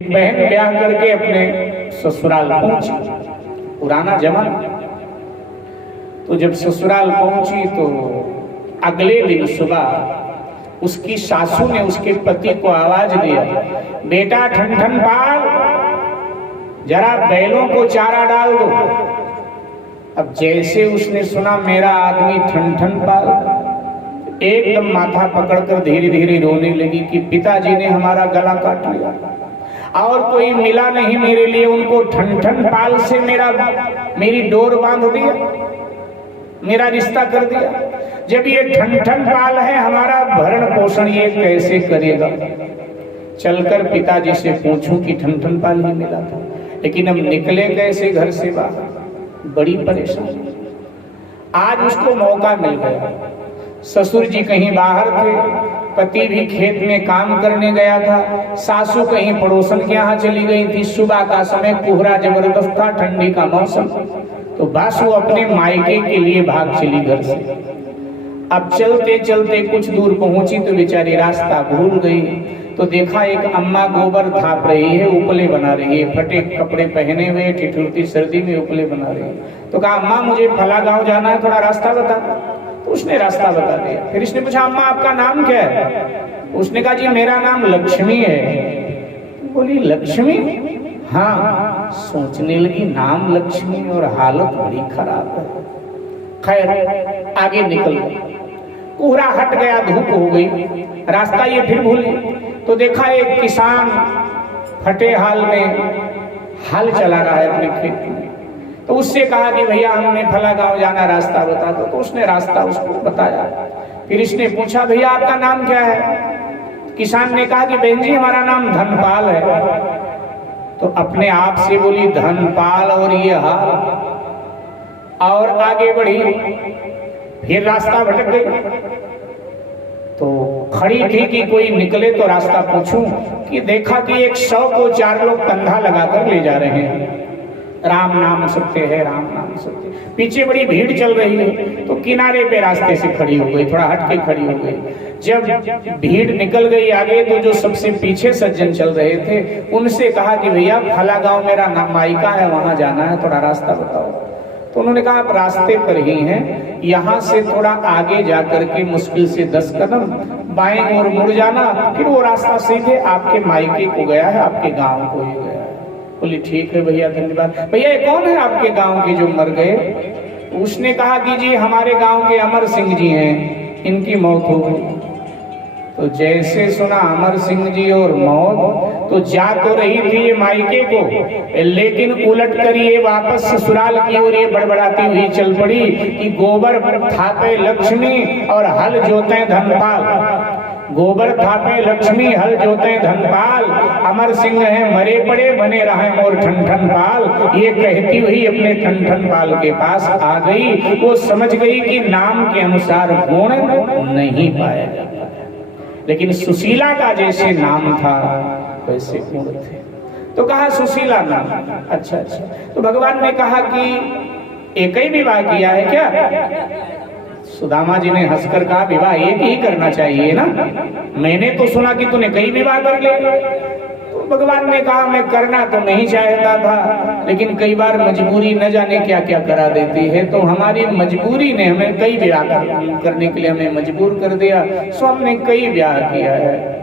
बहन ब्याह करके अपने ससुराल पहुंची। पुराना जमाना। तो जब ससुराल पहुंची तो अगले दिन सुबह उसकी सासू ने उसके पति को आवाज दिया, बेटा ठन ठन पाल, जरा बैलों को चारा डाल दो। अब जैसे उसने सुना मेरा आदमी ठन ठन पाल, एकदम माथा पकड़कर धीरे धीरे रोने लगी कि पिताजी ने हमारा गला काट लिया और कोई मिला नहीं मेरे लिए, उनको ठन ठन पाल से मेरी डोर बांध दिया, मेरा रिश्ता कर दिया। जब ये ठन ठन पाल है, हमारा भरण पोषण ये कैसे करेगा? चलकर पिताजी से पूछूं कि ठन ठन पाल ही मिला था, लेकिन हम निकले कैसे घर से बाहर? बड़ी परेशानी। आज उसको मौका मिल गया। ससुर जी कहीं बाहर थे, पति भी खेत में काम करने गया था, सासू कहीं पड़ोसन के यहाँ चली गई थी। सुबह का समय, कोहरा जबरदस्त था, ठंडी का मौसम। तो बस वो अपने मायके के लिए भाग चली घर से। अब चलते चलते कुछ दूर पहुंची तो बेचारी रास्ता भूल गई। तो देखा एक अम्मा गोबर थाप रही है, उपले बना रही है, फटे कपड़े पहने हुए, ठिठुरती सर्दी में उपले बना रही है। तो कहा अम्मा मुझे फला गांव जाना है, थोड़ा रास्ता बता। तो उसने रास्ता बता दिया। फिर इसने पूछा अम्मा आपका नाम क्या है? उसने कहा जी मेरा नाम लक्ष्मी है। बोली लक्ष्मी? हाँ। सोचने लगी नाम लक्ष्मी और हालत बड़ी खराब है। खैर आगे निकल गई। कोहरा हट गया, धूप हो गई, रास्ता ये फिर भूल गई। तो देखा एक किसान फटे हाल में हल चला रहा है अपने खेत में। तो उससे कहा कि भैया हमें फला गांव जाना, रास्ता बता दो। तो उसने रास्ता उसको बताया। फिर इसने पूछा भैया आपका नाम क्या है? किसान ने कहा कि बहन जी हमारा नाम धनपाल है। तो अपने आप से बोली धनपाल और ये हाल, और आगे बढ़ी। फिर रास्ता भटक गई। तो खड़ी थी कि कोई निकले तो रास्ता पूछूं, कि देखा कि 100 को 4 लोग कंधा लगाकर ले जा रहे हैं। राम नाम सत्य है, राम नाम सत्य। पीछे बड़ी भीड़ चल रही है। तो किनारे पे रास्ते से खड़ी हो गई, थोड़ा हट के खड़ी हो गई। जब भीड़ निकल गई आगे, तो जो सबसे पीछे सज्जन चल रहे थे उनसे कहा कि भैया फला गांव मेरा नाम मायका है, वहां जाना है, थोड़ा रास्ता बताओ। तो उन्होंने कहा आप रास्ते पर ही हैं, यहाँ से थोड़ा आगे जाकर के मुश्किल से 10 कदम बाएं और मुड़ जाना, फिर वो रास्ता सीधे आपके मायके को गया है, आपके गांव को ही गया है। बोली ठीक है भैया धन्यवाद। भैया कौन है आपके गांव के जो मर गए? उसने कहा कि जी हमारे गांव के अमर सिंह जी हैं, इनकी मौत हो गई। तो जैसे सुना अमर सिंह जी और मौत, तो जा तो रही थी ये मायके को, लेकिन उलट कर ये वापस ससुराल की ओर ये बड़बड़ाती हुई चल पड़ी कि गोबर थापे लक्ष्मी और हल जोते धनपाल। गोबर थापे लक्ष्मी, हल जोते धनपाल, अमर सिंह है मरे पड़े, बने रहे मोर ठन ठन पाल। ये कहती हुई अपने ठन ठन पाल के पास आ गई। वो समझ गई कि नाम के अनुसार गुण नहीं पाया जाता, लेकिन सुशीला का जैसे नाम था वैसे गुण थे। तो कहा सुशीला नाम। अच्छा अच्छा। तो भगवान ने कहा कि एक ही विवाह किया है क्या? सुदामा जी ने हंसकर कहा विवाह एक ही करना चाहिए ना, मैंने तो सुना कि तूने कई विवाह कर ले। तो भगवान ने कहा मैं करना तो नहीं चाहता था, लेकिन कई बार मजबूरी न जाने क्या क्या करा देती है। तो हमारी मजबूरी ने हमें कई विवाह करने के लिए हमें मजबूर कर दिया, सो हमने कई विवाह किया है।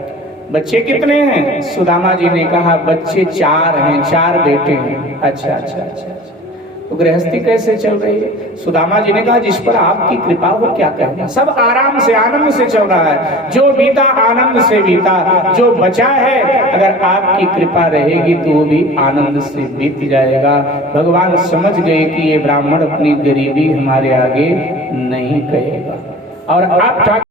बच्चे कितने हैं? सुदामा जी ने कहा बच्चे 4 हैं, 4 बेटे हैं। अच्छा अच्छा अच्छा। तो गृहस्थी कैसे चल रही है? सुदामा जी ने कहा जिस पर आपकी कृपा हो क्या कहना, सब आराम से आनंद से चल रहा है। जो बीता आनंद से बीता, जो बचा है अगर आपकी कृपा रहेगी तो वो भी आनंद से बीत जाएगा। भगवान समझ गए कि ये ब्राह्मण अपनी गरीबी हमारे आगे नहीं कहेगा। और आप